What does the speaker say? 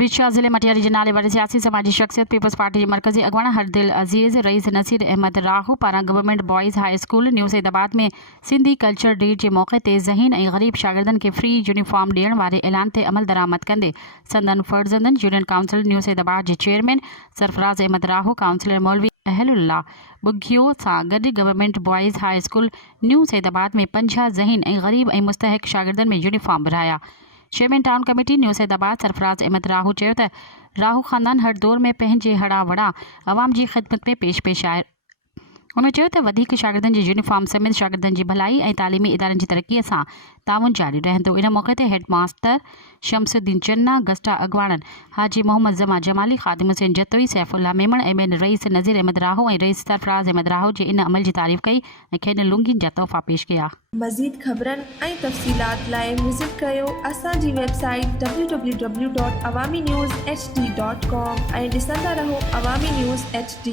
बिछा ज़िले मटियारी जे नाले वारी सियासी समाजी शख्सियत पीपल्स पार्टी जे मरकज़ी अगवान हरदिल अज़ीज़ रईस नसीर अहमद राहू पारां government boys high school new Saidabad में सिंधी कल्चर डे जे मौक़े ते ज़हीन ऐं ग़रीब शागिर्दनि खे फ्री यूनिफॉर्म ॾियण वारे ऐलान ते अमल दरामद कंदे संदन फर्ज़ंदनि यूनियन काउंसिल न्यू सैदाबाद जे चेयरमैन सरफराज़ अहमद राहू काउंसिलर मौलवी अहलुल्लाह बुग्गियो सां गॾु government boys high school new Saidabad में 50 ज़हीन ऐं ग़रीब ऐं मुस्तहिक़ शागिर्दनि में यूनिफॉर्म विरहाया। Chairman town committee new Saidabad Sarfaraz Ahmed Rahu चयो त राहू ख़ानदान हर दौर में पंहिंजे हड़ा वड़ा अवाम जी ख़िदमत में पेश आहे। उन्होंने चयो त वधीक शागिर्दनि जी यूनिफॉर्म समेत शागिर्दनि जी भलाई ऐं तालीमी इदारनि जी तरक़ीअ सां ताउन जारी रहंदो। इन मौक़े ते हेड मास्टर शमसुद्दीन चन्ना गस्टा अगवाणनि हाजी मोहम्मद जमा जमाली ख़ादिम हुसैन जतोई सैफुल्ला मेमण ऐं ॿियनि रईस नज़ीर अहमद राहू ऐं रईस सरफराज़ अहमद राहू जे इन अमल जी तारीफ़ कई ऐं खेनि लुंगियुनि जा तोहफ़ा पेश कया। मज़ीद ख़बरनि ऐं तफ़सीलात लाइ विज़िट कयो असांजी वेबसाइट www.awamiNewsHD.com ऐं ॾिसंदा रहो अवामी न्यूज़ HD।